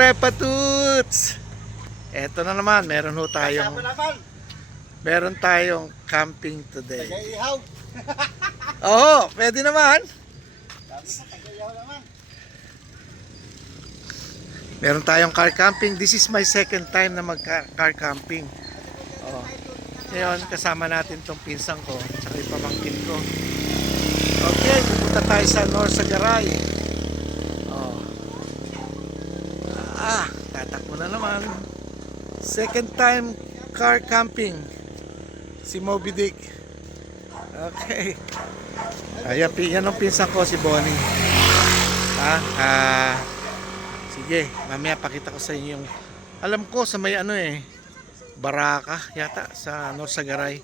Repatuts! Eto na naman, meron tayong camping today. Tagaihaw. Oo, pwede naman. Tagaihaw naman. Meron tayong car camping. This is my second time na mag-car camping. Oh. Ngayon, kasama natin tong pinsang ko at yung pamangkin ko. Okay, pupunta tayo sa Norsagaray. Oh. Tatakbo na naman. Second time car camping. Si Moby Dick. Okay. Yan ang pinsang ko, si Bonnie. Sige, mamaya pakita ko sa inyo yung alam ko sa may Baraka yata sa Norsagaray.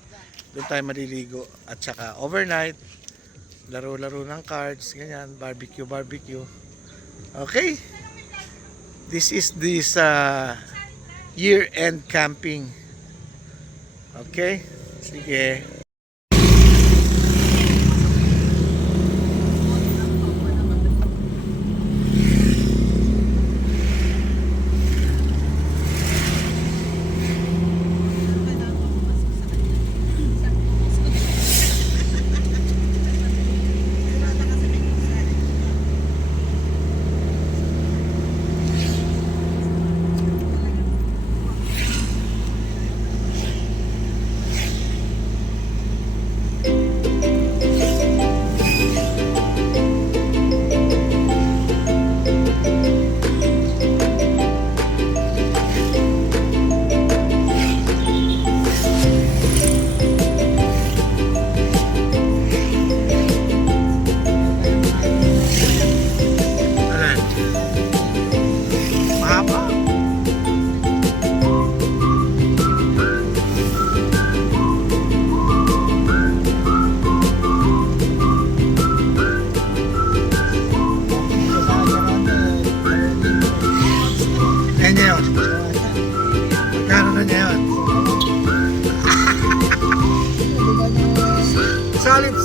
Doon tayo maliligo at saka overnight laro-laro ng cards, ganyan, barbecue. Okay? This is year-end camping. Okay? Sige.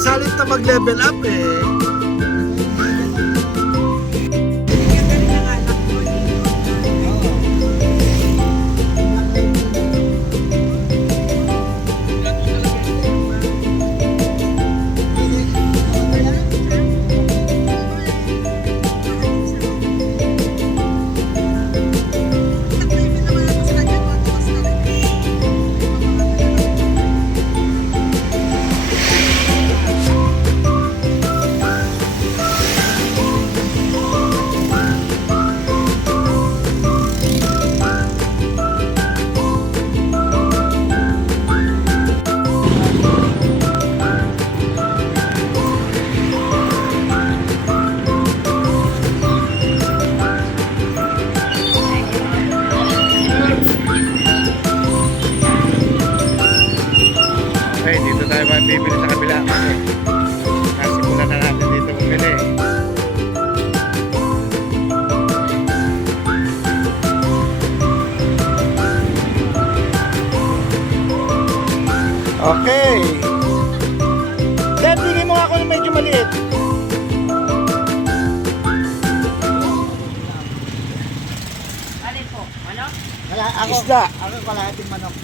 Salit na mag-level up Okay, dito tayo bibili sa kabila. Nasimulan na natin dito bumili. Okay. Then, bigyan mo ako ng medyo maliit. Alin po? Ano? Isda. Ako kalahating manok.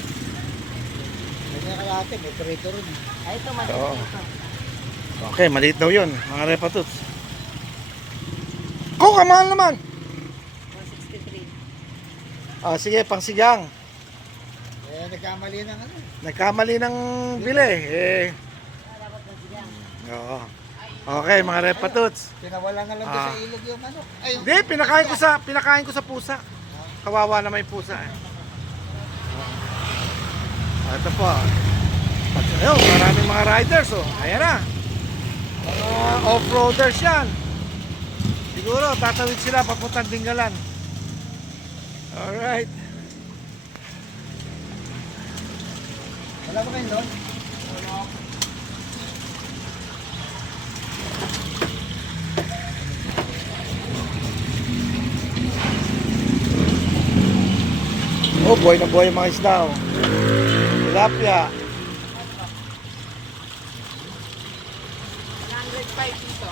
Kalahati, may prito rin. Ay, ito maliit ito. Okay, maliit daw yun, mga repatuts. Kamahal naman. 163. Sige, pangsigang. Nagkamali ng Nagkamali ng bili. Dapat ng sigang. Oo. Okay, mga repatuts. Pinawala nga lang doon sa ilog yung manok. Hindi, pinakain ko sa pusa. Kawawa naman yung pusa Ito po. Ayun, maraming mga riders Ayan na. Off-roaders yan. Siguro tatawid sila papuntang Dingalan. Alright. Wala ba kayo doon? Buhay na buhay yung mga isda tilapia. 105 dito.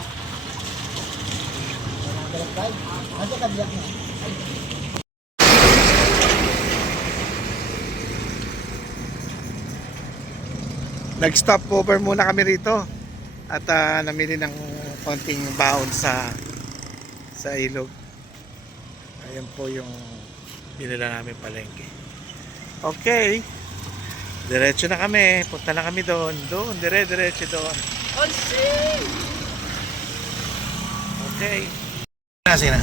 105? Ano ka biyak na? Nag-stop over muna kami rito at namili ng konting baon sa ilog. Ayan po yung binila namin palengke. Okay. Diretso na kami. Punta na kami doon. Doon, diretso doon. Okay. Kasi na.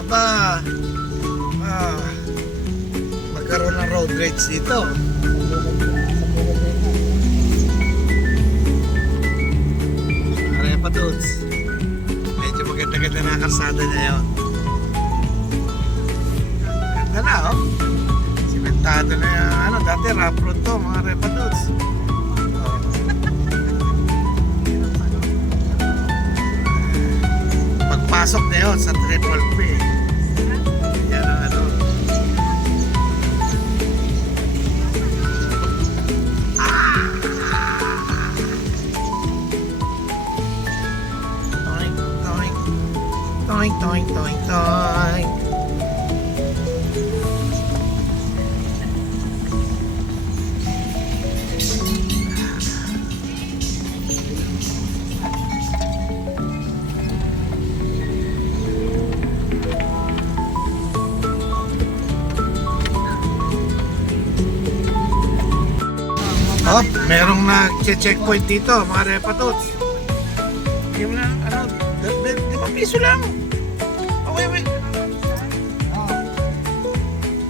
Aba. Magkaroon ng road rage dito. Arepa Dudes. Medyo maganda-ganda na karsada niya yun. Ganda na, oh. Simentado na yung, dati rough road to, mga Arepa Dudes. Pagpasok na yun sa Triple P. Yan ang ano. Toink, toink. Toink, toink, toink, toink. Oh, merong nag-checkpoint dito, mga repatots. Yung lang, 5 piso lang. Okay, wait.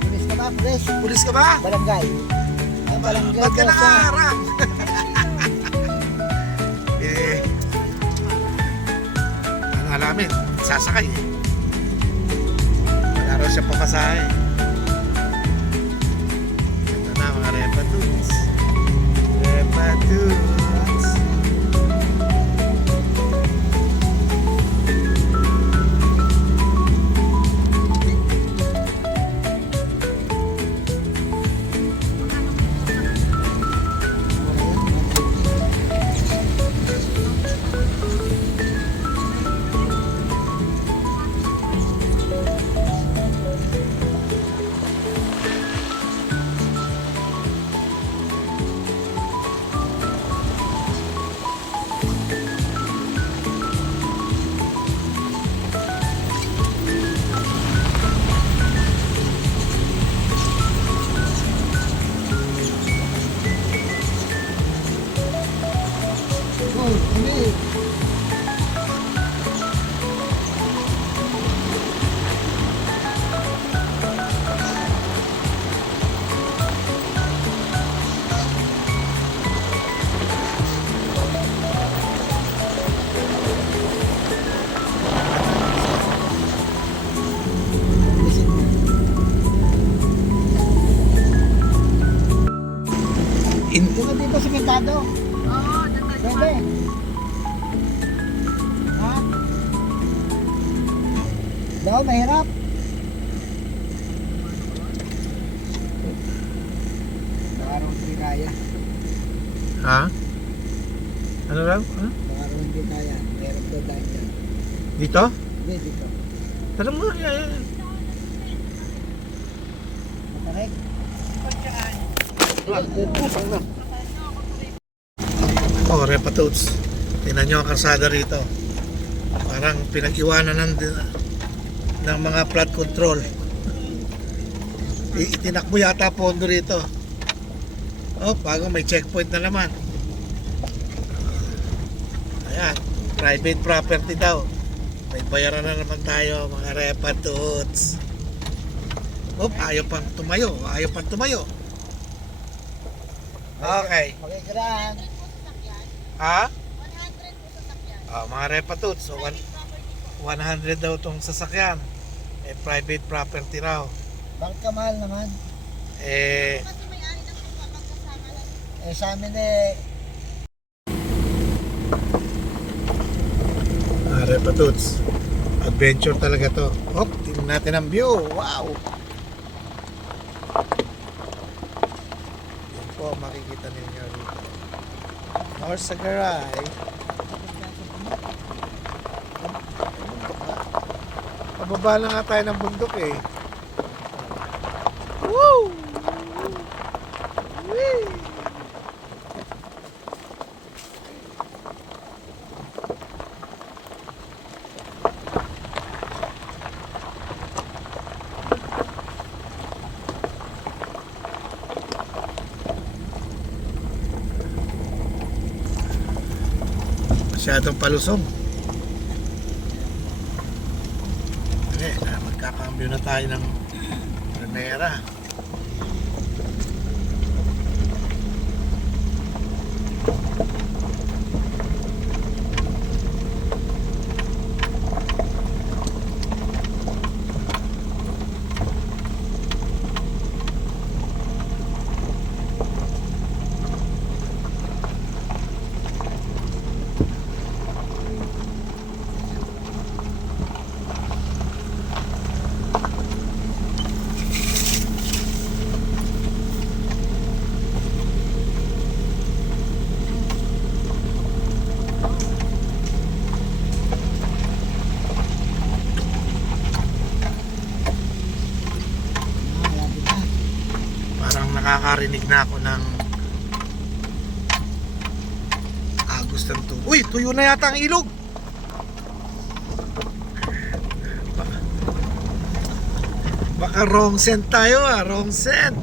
Pulis ka ba? Pulis? Pulis ka ba? Barangay. Barangay. Ba't ka nakaharap? Ano alamin? Sasakay eh. Wala raw siya papasahe. Ito na mga repatots. Repatots. Di ba dito simentado? Oo, Pwede. Ha? Daw, mahirap. Baka hindi kaya. Ha? Ano raw? Ha? Baka hindi kaya. Mahirap daw dahil dyan. Dito? Hindi, dito. Tara mo, yan. Matarek. Oh, repatots. Tingnan nyo ang karsada rito. Parang pinag-iwanan ng mga flood control. Itinakbo yata pondo rito. Oh, bago may checkpoint na naman. Ayan, private property daw. May bayaran na naman tayo, mga repatots. Oh, ayaw pang tumayo. Okay. Makikiraan. Ha? Mga repatuts, so 100 daw tong sasakyan. Private property raw. Bakit ka mahal naman? Eh, Sa amin eh, repatuts. Adventure talaga to. Hop, tingnan natin ang view. Wow! Yan po, makikita ninyo dito. Norsagaray. Pababa na nga tayo ng bundok eh. Woo! Whee! Masyadong palusong. Okay, magkakambyo na tayo ng Primera. malapit na. Parang nakakarinig na ako ng agos ng tubo. Uy, tuyo na yata ang ilog. Baka wrong scent tayo wrong scent.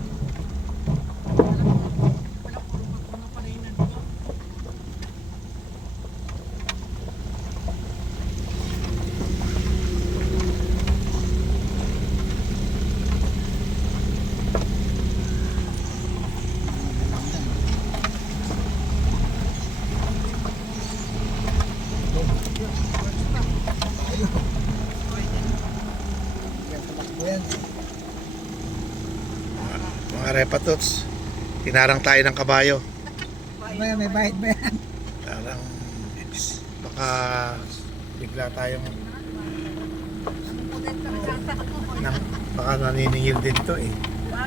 Yan. Mga repatuts, tinarang tayo ng kabayo. May bahid ba yan? Parang baka bigla tayong baka naniningil din to eh.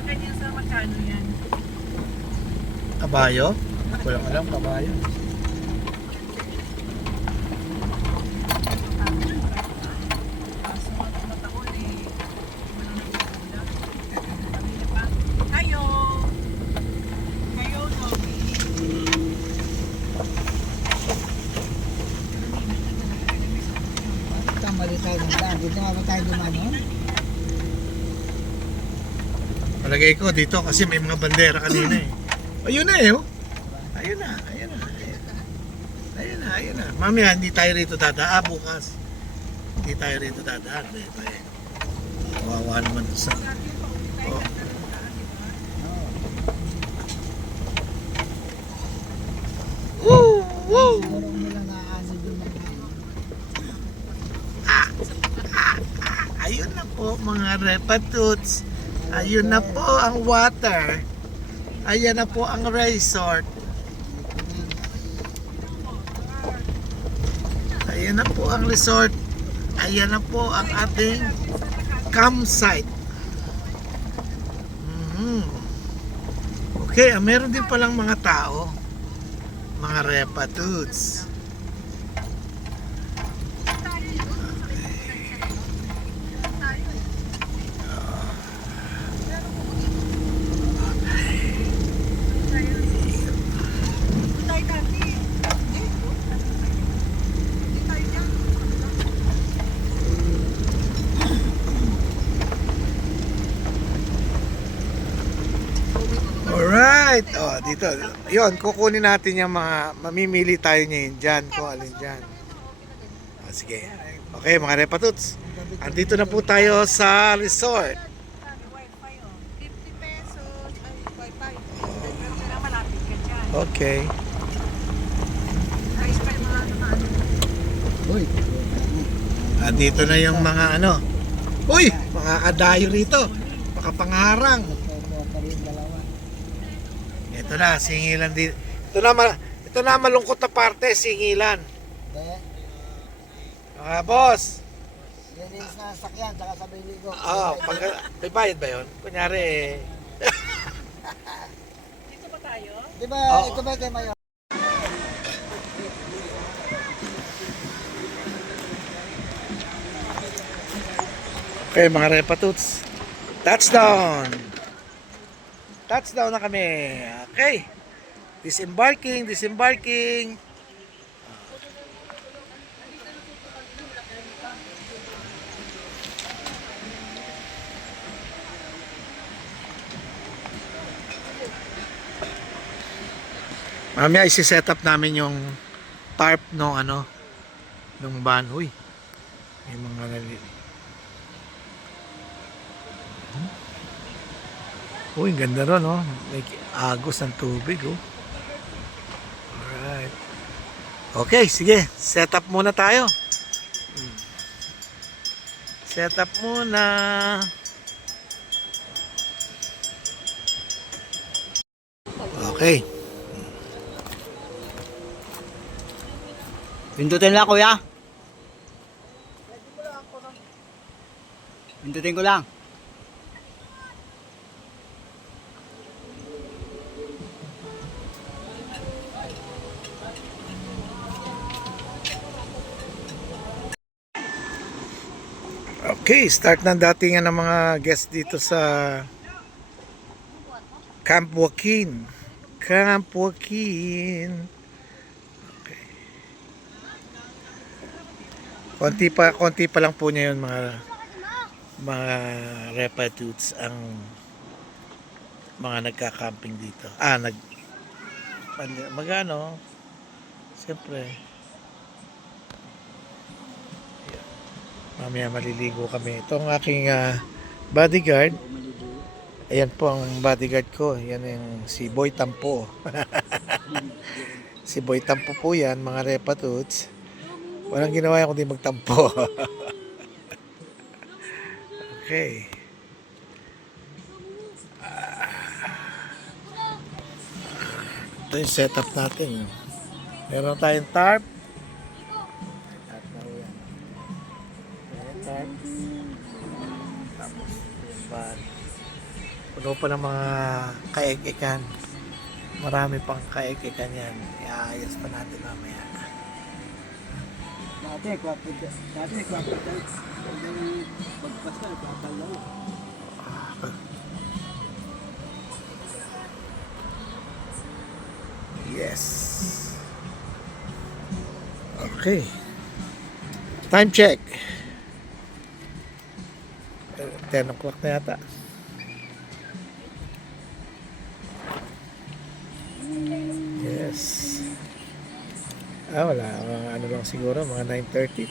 Ganyan sa magkano yan? Kabayo? Walang alam, kabayo. Kaso mataon eh. Walang nagpapula. Pamilya pa. Kayo! Kayo, Dobby. Mali tayo ng daan. Dito nga ba tayo dumanon? Palagay ko dito kasi may mga bandera kanina eh. Ayun na eh oh. Ayun na, ayun na. Ayun na, ayun na. Mamaya hindi tayo rito dadaan bukas. Hindi tayo rito dadaan. Dito eh. Kawawa naman sa... Oh. Woo! Woo! Siguro nila naaasad yung mga Ayun na po mga repatuts. Ayun na po ang water. Ayan na po ang resort. Ayan na po ang resort. Ayan na po ang ating campsite. Okay, meron din palang mga tao. Mga repatuts. Alright, oh, dito. Yon, kukunin natin yung mga, mamimili tayo ngayon dyan, kung alin dyan. Oh, sige. Okay, mga repatuts. Andito na po tayo sa resort. Wi-Fi oh. 50 pesos. Ay, Wi-Fi. Pero kailangan malapit ka dyan. Okay. Ayos pa yung mga nakaano. Uy. Dito na yung mga ano. Uy, makakadayo rito. Makapangarang. Ito na, singilan dito. Ito na malungkot na parte, singilan. Mga boss. Linis na sakyan, tsaka sabay ligo. May bayad ba yun? Kunyari Dito ba tayo? Di ba, Oo. ito ba kay Mayor? Okay, mga repatuts. Touchdown! Touchdown na kami. Okay. Disembarking. Mamaya isi-set up namin yung tarp no ano nung van. Uy. May mga Uy, ganda ron, oh. May agos ng tubig, oh. Alright. Okay, sige. Set up muna tayo. Set up muna. Okay. Pindutin lang, kuya. Pindutin ko lang. Okay, start ng datingan ng mga guests dito sa Camp Joaquin. Camp Joaquin. Okay. Konti pa lang po niya yun mga repatudes ang mga nagka-camping dito. Magano? Siyempre. Mamaya maliligo kami. Ito ang aking bodyguard. Ayan po ang bodyguard ko. Yan yung si Boy Tampo. Si Boy Tampo po yan, mga repatudes. Walang ginawa yan kundi magtampo. Okay. Ito yung setup natin. Meron tayong tarp. At yan. Tarp. Tapos yung van. Puno pa ng mga kaek-ekan. Marami pang kaek-ekan yan. Iayos pa natin mamaya. Dati, pagpasta, papalaw. Yes. Okay. Time check. 10 o'clock na yata. Yes. Wala. Mga ano lang siguro, mga 9:30.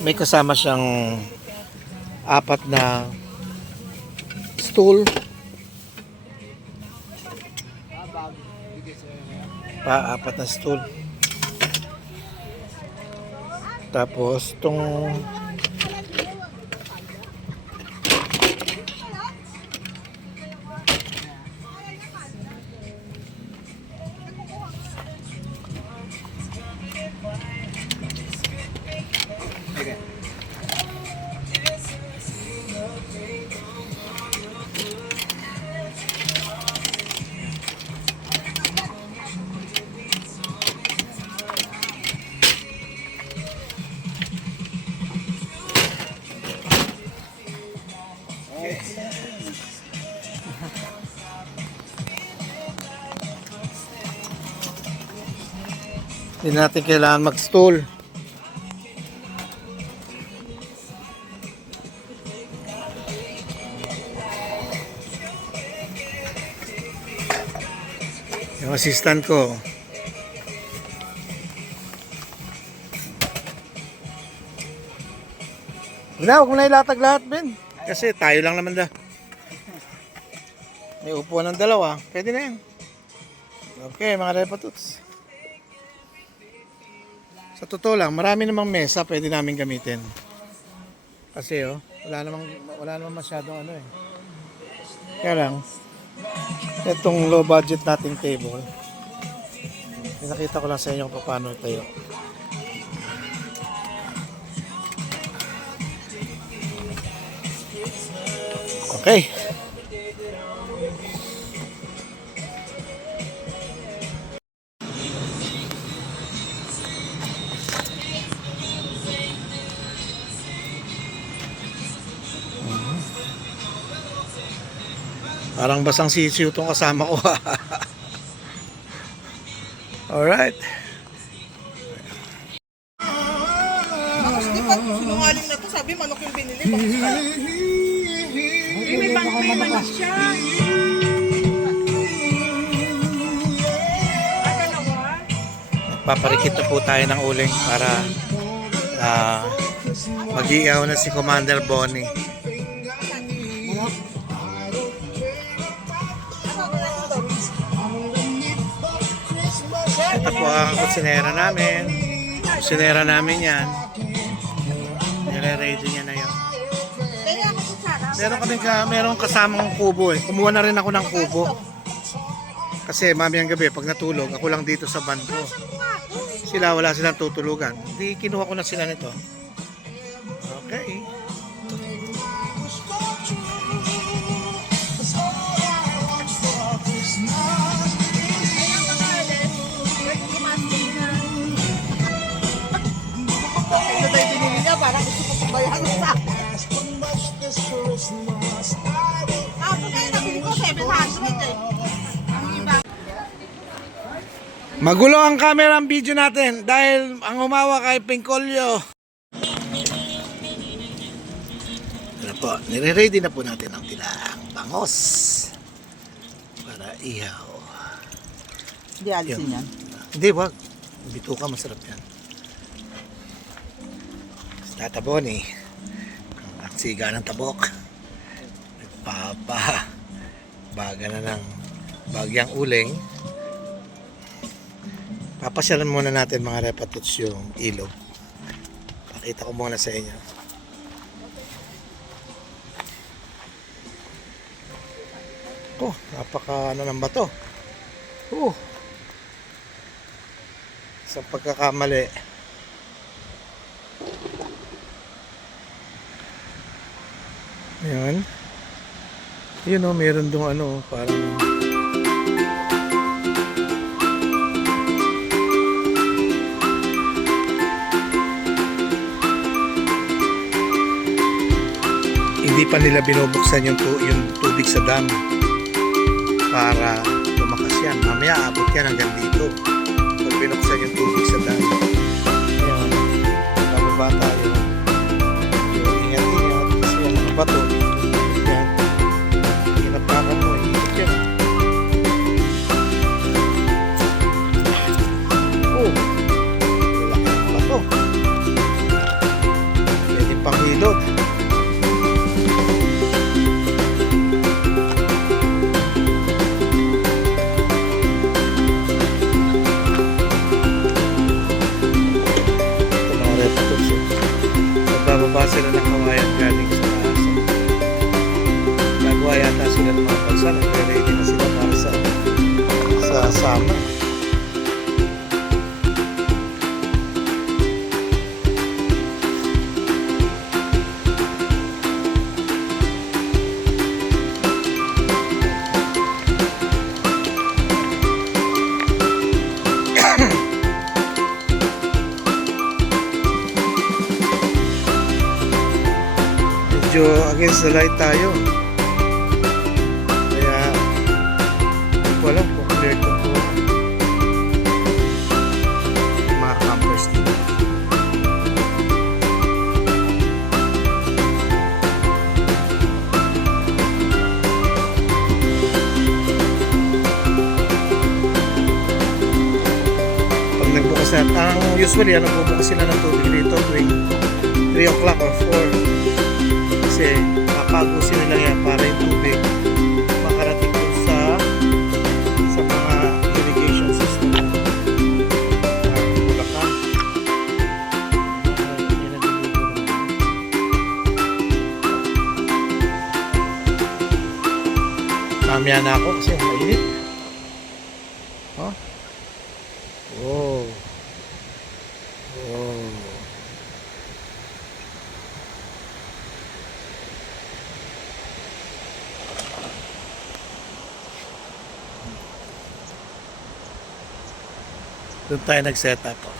May kasama siyang 4 na stool. Apat na stool. Tapos tong hindi natin kailangan mag-stool. Yung assistant ko. Huwag mo na ilatag lahat, Ben. Kasi tayo lang naman da. May upuan ng dalawa. Pwede na yan. Okay, mga repatuts. Sa totoo lang, marami namang mesa pwede namin gamitin. Kasi wala namang masyadong ano eh. Kaya lang, itong low budget nating table, pinakita ko lang sa inyo kung paano tayo. Okay. Parang basang sisiw itong kasama ko. Alright. Bakit di ba sinungaling na to? Sabi manok yung binili. Bakit ka? May manas siya. Dalawa? Paparikit na po tayo ng uling para mag-iihaw na si Commander Bonnie. Ito po ang kusinera namin. Kusinera namin yan. Nire-ready niya na yun. Kaya ako po sana. Meron kasamang kubo eh. Kumuha na rin ako ng kubo. Kasi mamayang gabi pag natulog, ako lang dito sa van ko. Wala silang tutulugan. Hindi kinuha ko na sila nito. Okay. Ano tayo binili niya? Parang gusto ko pagbayaran sa akin. Ako kayo nabili ko 700 eh. Ang iba. Magulo ang camera ang video natin dahil ang humawa kay Pingkolyo. Ano po, nire-ready na po natin ang tilang bangos para ihaw. Hindi alisin yan. Hindi, wag. Bito ka, masarap yan. Tatabon eh. Ang siga ng tabok. Baga na ng bagyang uling. Papasyalan muna natin mga repatuts yung ilog. Pakita ko muna sa inyo. Oh, napaka ano ng bato. Sa pagkakamali. Ayan. Yun o, meron dong ano, parang hindi pa nila binubuksan yung tubig sa dam para lumakas yan. Mamaya abot yan hanggang dito pag binuksan yung tubig sa dam. Ayan, nababa tayo. Ingat-ingat kasi yung mga bato yan, kinapakan mo, ikot yan. Lalaki ng bato, pwede pang hilot. Bababa sila ng kawayan galing sa taas. Gagawa yata sila ng mga bansa. Nagre-ready na sila para sa summer. Medyo against the light tayo. Kaya hindi ko alam kung clear ko po yung mga campers dito. na. Ang usually, bubukas sila ng tubig dito tuwing 3 o'clock or 4. Kasi papagusin nila yan para yung tubig makarating dun sa mga irrigation system. Bulacan. Mamaya na ako kasi mainit. Oh. Wow. Wow. Doon tayo nag-set up. Oh.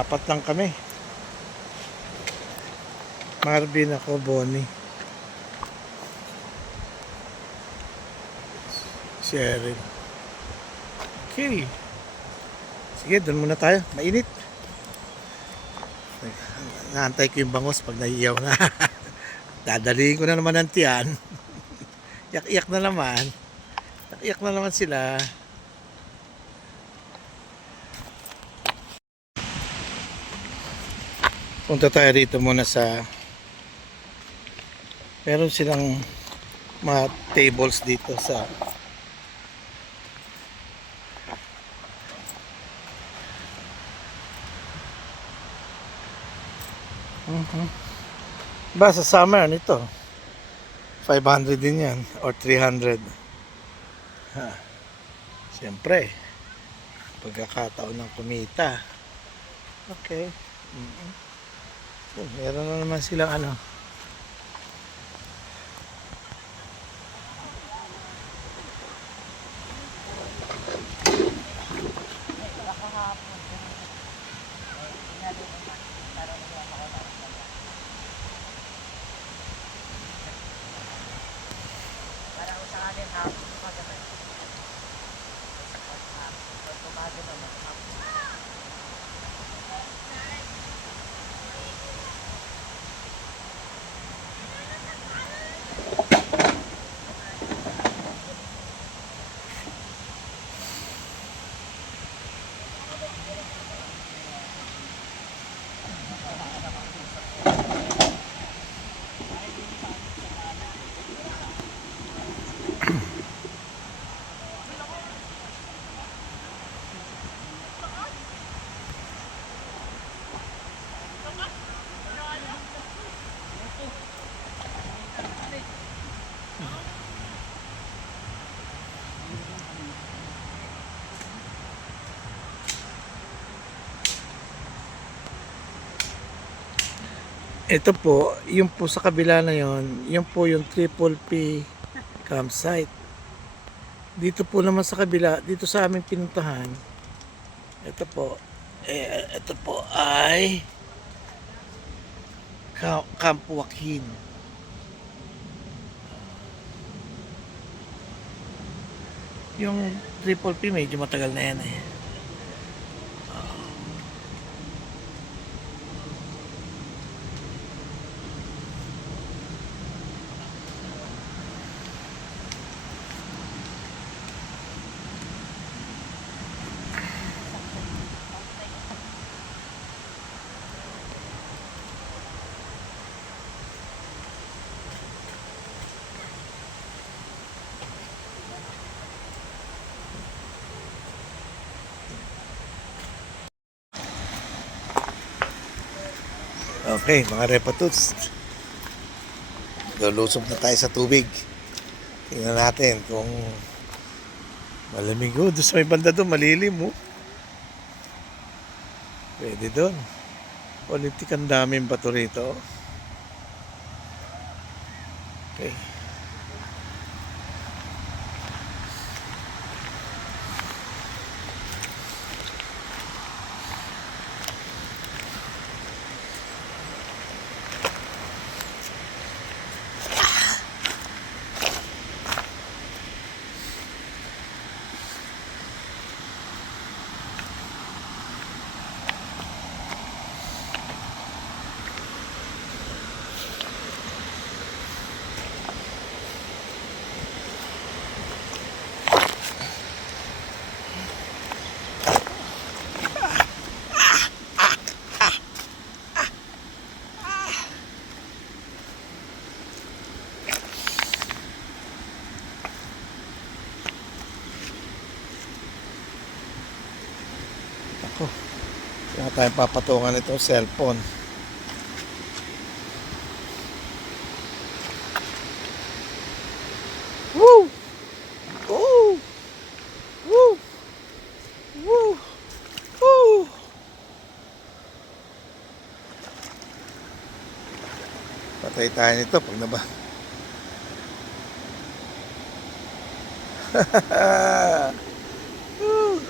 4 lang kami. Marvin ako, Bonnie. Cheryl. Okay. Sige, doon muna tayo. Mainit. Naantay ko yung bangos pag naiiyaw na. Dadalihin ko na naman ang tiyan. Iyak-iyak na naman. Iyak na naman sila. Punta tayo dito muna sa meron silang mga tables dito sa ba sa summer nito 500 din yan or 300. Siyempre pagkakataon ng kumita. Okay. So, meron na naman silang ano. Ito po, yung po sa kabila na yon, yun po yung Triple P campsite. Dito po naman sa kabila, dito sa aming pinuntahan, ito po, ito po ay Camp Joaquin. Yung Triple P medyo matagal na yan eh. Okay, mga repatuts. Lulusob na tayo sa tubig. Tingnan natin kung malamig. Doon sa may banda doon, malilim. Pwede doon. Politik ang daming bato rito. Okay. Ako, kaya tayo papatungan itong cellphone. Woo! Woo! Woo! Woo! Woo! Patay tayo nito pag naba. Woo!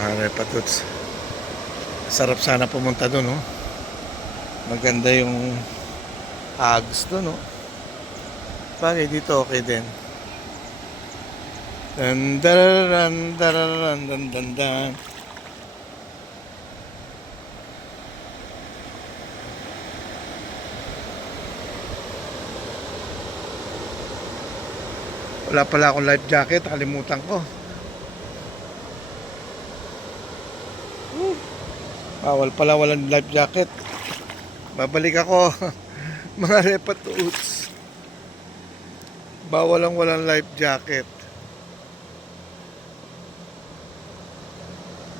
Mga patuts. Sarap sana pumunta doon, oh. Maganda yung agos doon, oh. Bagay dito okay din. Dan dararan dararan dan dan dan. Wala pala akong life jacket, kalimutan ko. Bawal pala walang life jacket. Babalik ako. Mga repatuts. Bawal ang walang life jacket.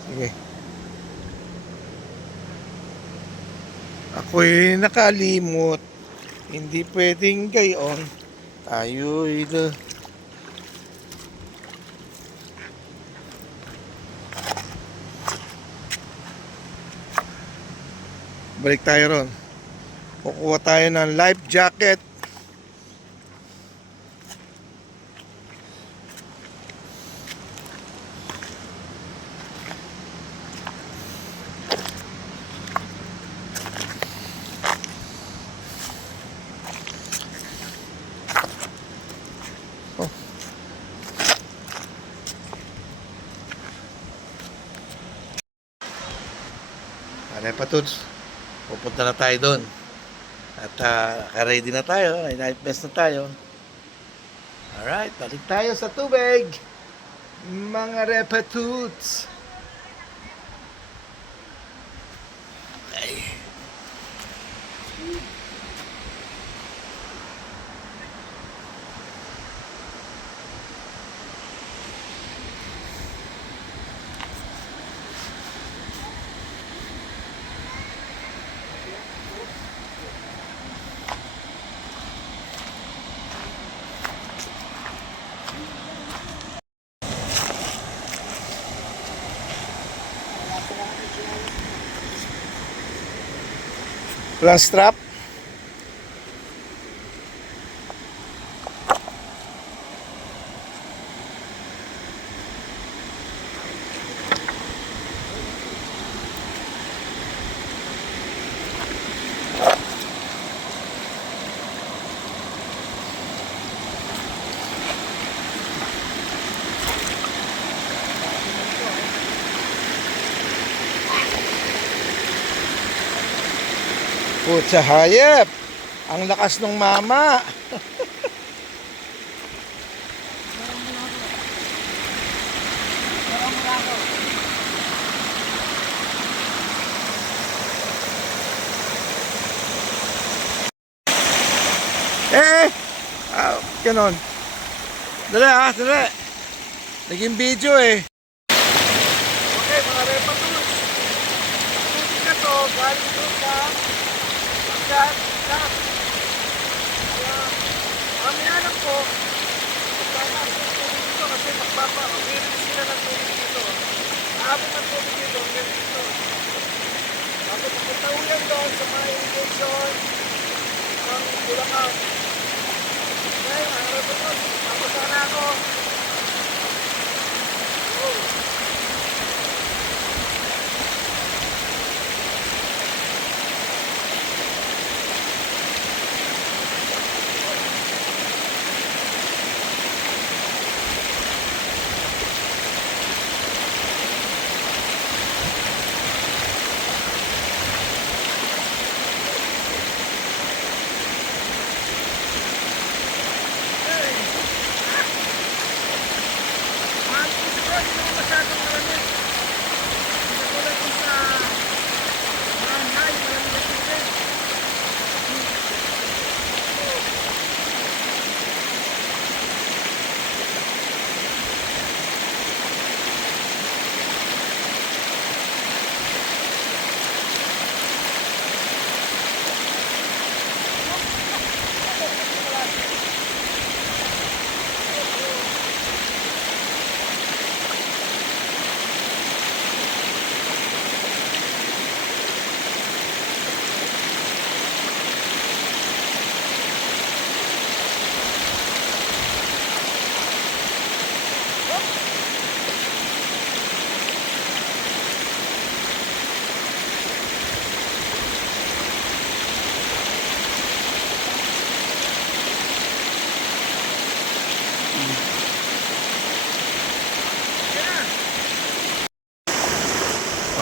Sige. Ako'y nakalimot. Hindi pwedeng gayon. Tayo'y balik tayo ron. Kukuha tayo ng life jacket. Oh. Ano pa tuds? Pupunta na tayo doon. At ready na tayo. May night vest na tayo. Alright, balik tayo sa tubig. Mga repatuts. Ay. Walang strap. Putsa hayop. Ang lakas ng mama. Ganon. Dali dali. Naging video eh. Okay, mga repatuts. Tubig na to, galing doon sa pagkat. Kami alam ko, sana ang tubig dito kasi mag-release sila ng tubig dito. Aabot ng tubig dito, hanggang dito. Tapos papunta ulan doon sa mga irrigation ng Bulacan. Okay, mga repatuts. Tapos sana ako.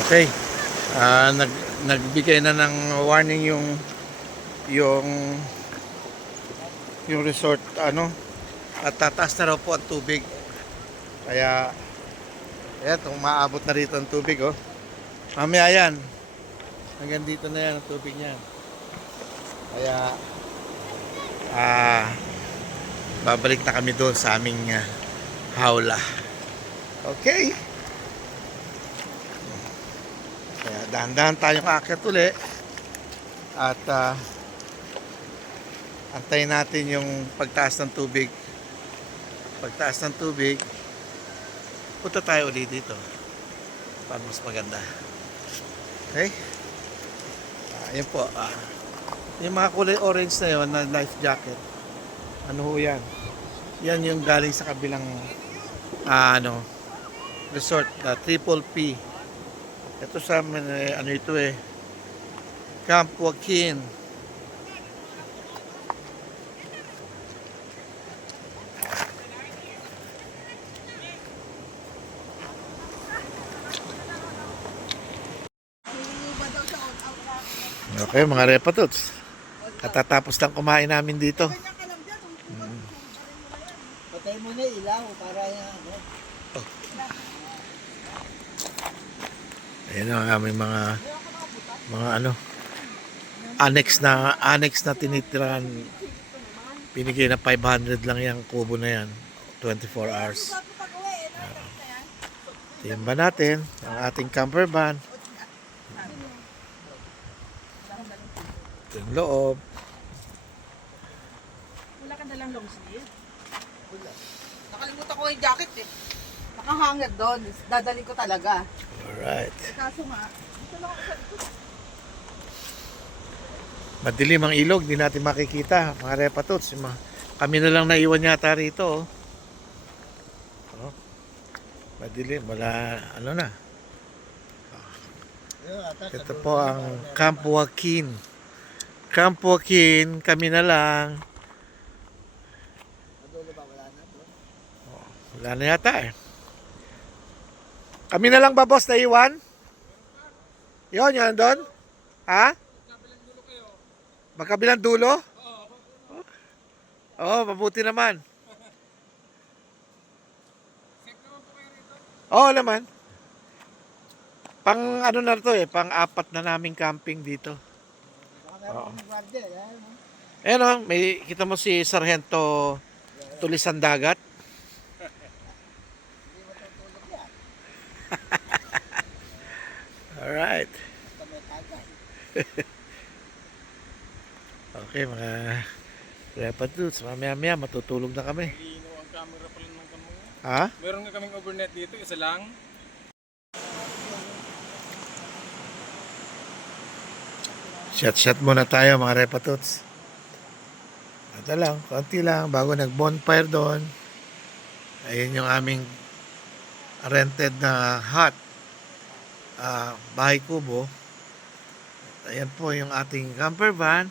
Okay. Nagbigay na ng warning yung yung resort ano at tataas na raw po ang tubig. Kaya ayan, maabot na rito ang tubig oh. Mamaya yan. Hanggang dito na yan ang tubig niyan. Kaya babalik na kami doon sa aming hawla. Okay. Kaya dahan-dahan tayong aakyat uli. At antayin natin yung pagtaas ng tubig. Pagtaas ng tubig, punta tayo ulit dito. Para mas maganda. Okay? Ayan po. Yung mga kulay orange na yun na life jacket. Ano ho yan? Yan yung galing sa kabilang resort, Triple P. Ito sa ano ito Camp Joaquin. Okay mga repatots. Katatapos lang kumain namin dito. Patay mo na ilaw para ano. Ayan ang aming mga ano annex na tinitirahan. Binigay na 500 lang yung kubo na yan. 24 hours. Timba natin ang ating camper van. Ito yung loob. Wala ka dalang long sleeve? Wala. Nakalimutan ko yung jacket eh. Nakahanger doon. Dadali ko talaga. Alright. Kaso nga, ito lang ako sa likod. Madilim ang ilog, di natin makikita mga repatots. Kami na lang naiwan yata rito. Oh. Madilim, wala ano na. Ito po ang Camp Joaquin. Camp Joaquin, kami na lang. Wala na yata Kami na lang ba boss naiwan? Yun, yan doon? Ha? Magkabilang dulo? Oo, mabuti naman. Oo naman. Pang ano na to pang 4 na naming camping dito. Oo. Ayan o, may kita mo si Sargento Tulisan Dagat. Alright. Okay mga repatuts, mamaya matutulog na kami. Lino ang camera pala nung kamo. Ha? Meron nga kaming overnight dito, isa lang. Shot muna tayo mga repatuts. Ito lang, konti lang bago nag-bonfire doon. Ayun yung aming rented na hut. Bahay kubo. Ayan po yung ating camper van.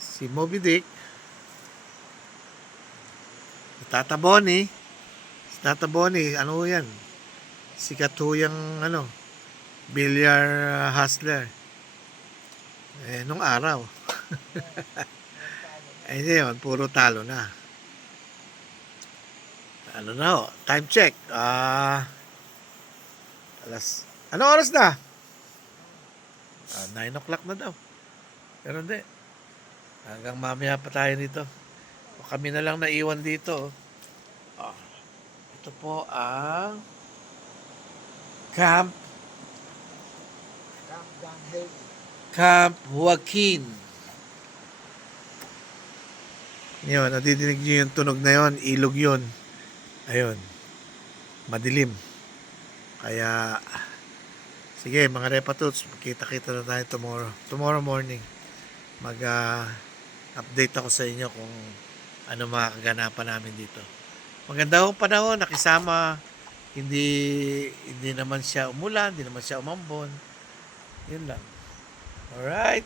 Si Moby Dick. Si Tata Bonnie. Si Tata Bonnie, ano yan? Sikat ho yung billiard hustler. Nung araw. Hindi yun, puro talo na. Ano na ho? Time check. Ano oras na? 9 o'clock na daw. Pero hindi. Hanggang mamaya pa tayo dito. O kami na lang naiwan dito. Ito po ang Camp Joaquin. Yun, nadidinig nyo yung tunog na yun. Ilog yun. Ayun. Madilim. Kaya sige mga repatuts, kita-kita na tayo tomorrow morning. Mag-update ako sa inyo kung ano mga kaganapan namin dito. Maganda ang panahon, nakisama. Hindi naman siya umulan, hindi naman siya umambon. Yun lang. Alright.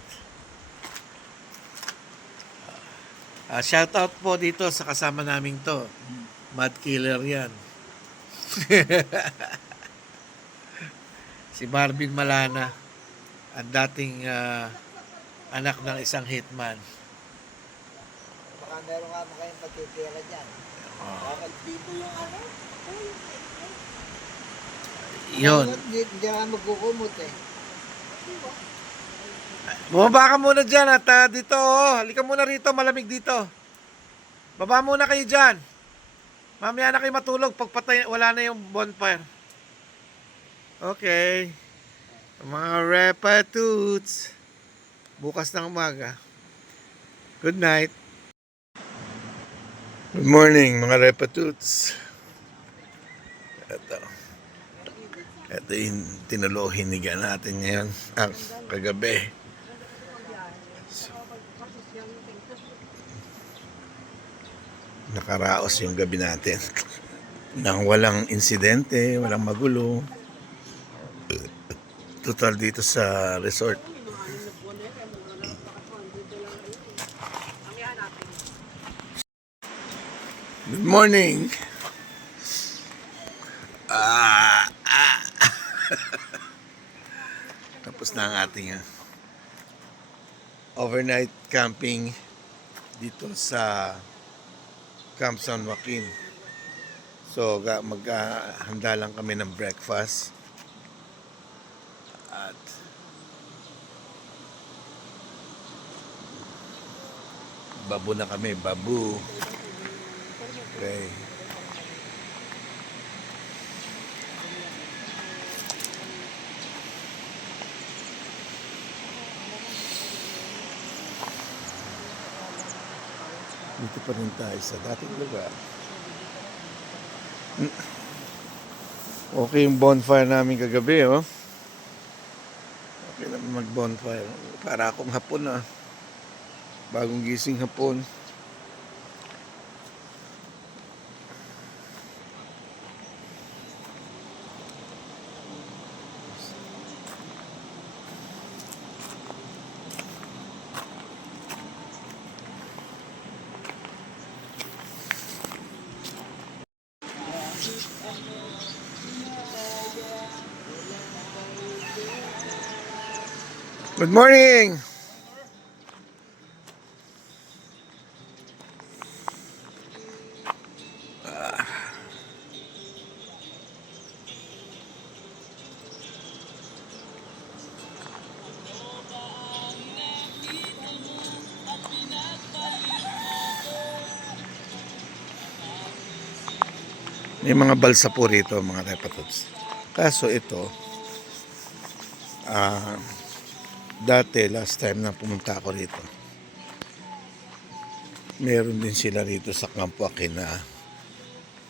Shout out po dito sa kasama naming to. Mad killer yan. Si Marvin Malana, ang dating anak ng isang hitman. Baka meron nga mo kayong patitira dyan. Bakit dito yung ano? Yun. Hindi ka magkukumot eh. Bumaba ka muna dyan at dito, halika muna rito, malamig dito. Baba muna kayo dyan. Mamaya na kayo matulog pagpatay, wala na yung bonfire. Okay. Mga repatuts. Bukas ng umaga. Good night. Good morning mga repatuts. Ito yung tinuluhinigan natin ngayon. Kagabi. Nakaraos yung gabi natin. Nang walang insidente, walang magulo. Total dito sa resort. Good morning. Tapos na ang ating overnight camping dito sa Camp San Joaquin. So maghahanda lang kami ng breakfast at babu na kami, babu. Okay. Dito pa rin tayo sa dating lugar. Okay yung bonfire namin kagabi, oh. Okay naman mag-bonfire. Para akong hapon, ah. Bagong gising hapon. Good morning! May mga balsa po rito, mga repatots. Kaso ito, dati, last time na pumunta ako rito, meron din sila rito sa Campo Aquina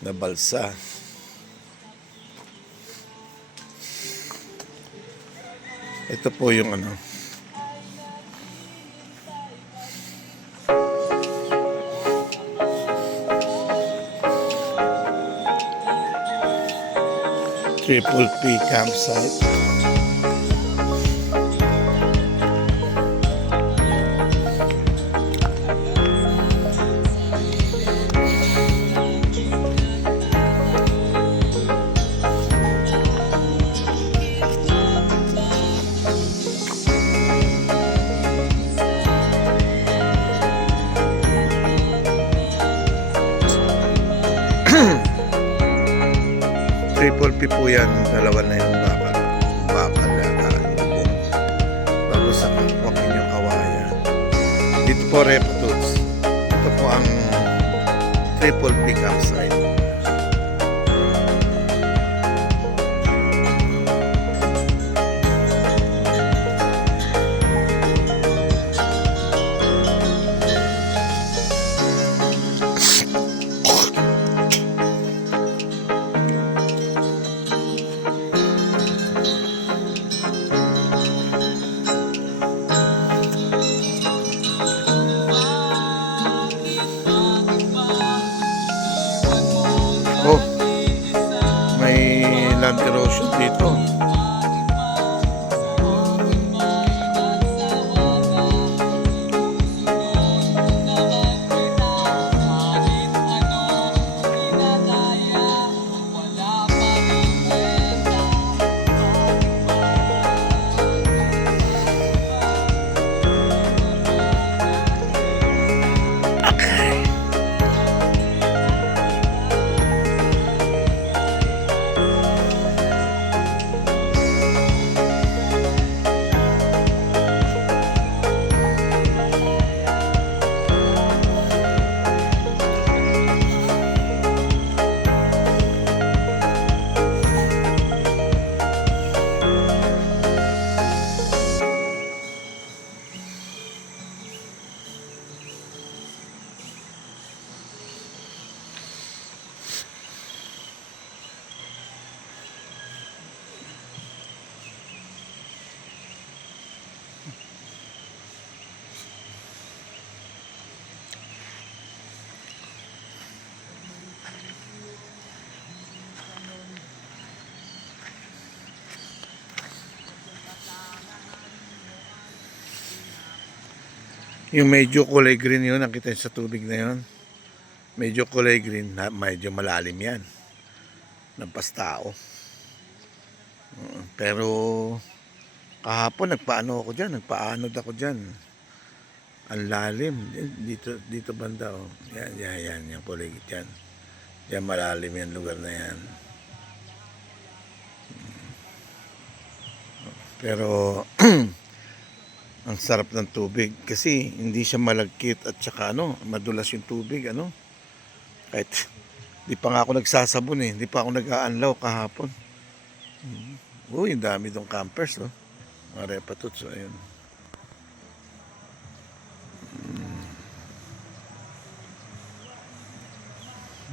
na balsa. Ito po yung ano, Triple P campsite. Triple P po yan, dalawa na yung bakal yata yung bubong bago sa kawakin yung kawayan. Dito po repatots, ito po ang Triple P campsite. Yung medyo kulay green yun, nakita nyo sa tubig na yun. Medyo kulay green, medyo malalim yan. Lampas tao. Pero kahapon nagpaano ako dyan, nagpaanod ako dyan. Ang lalim. Dito banda oh. Yan, yung kulay dyan. Diyan malalim yan lugar na yan. Pero ang sarap ng tubig kasi hindi siya malagkit at saka madulas yung tubig Kahit di pa nga ako nagsasabon di pa ako nag-aanlaw kahapon. Uy, ang dami dong campers mga repatuts ayun.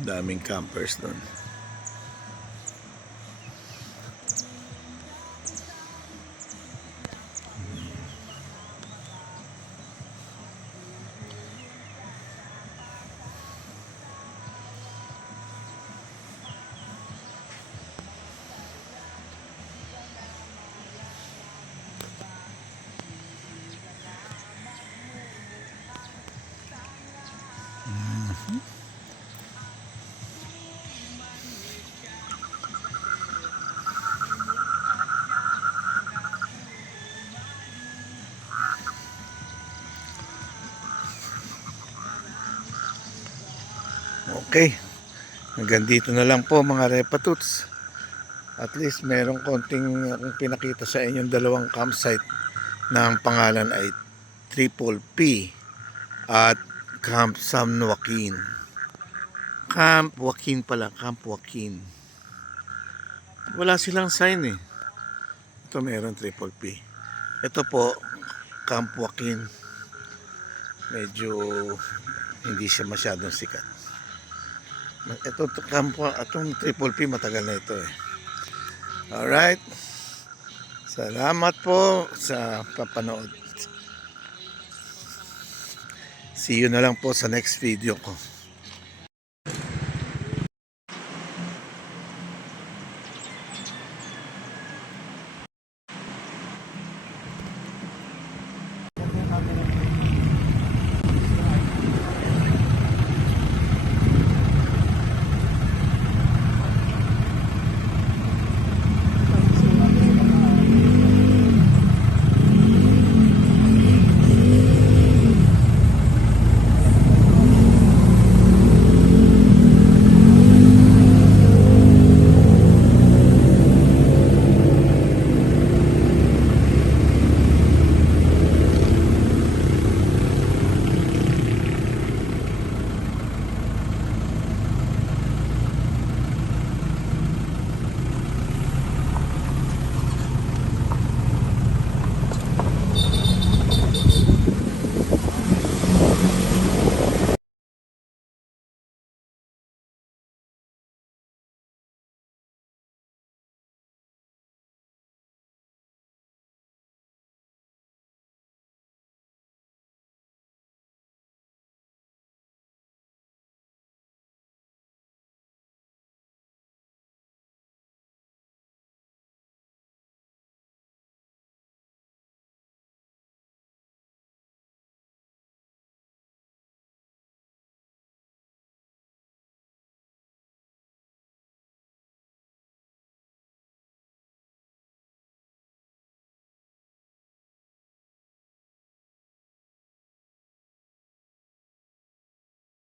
Daming campers doon. Okay. Hanggang dito na lang po mga repatuts. At least merong konting akong pinakita sa inyong dalawang campsite na ang pangalan ay Triple P at Camp San Joaquin. Camp Joaquin pala, Camp Joaquin. Wala silang sign Ito meron Triple P. Ito po, Camp Joaquin. Medyo hindi siya masyadong sikat. Itong Triple P matagal na ito Alright. Salamat po sa papanood. See you na lang po sa next video ko.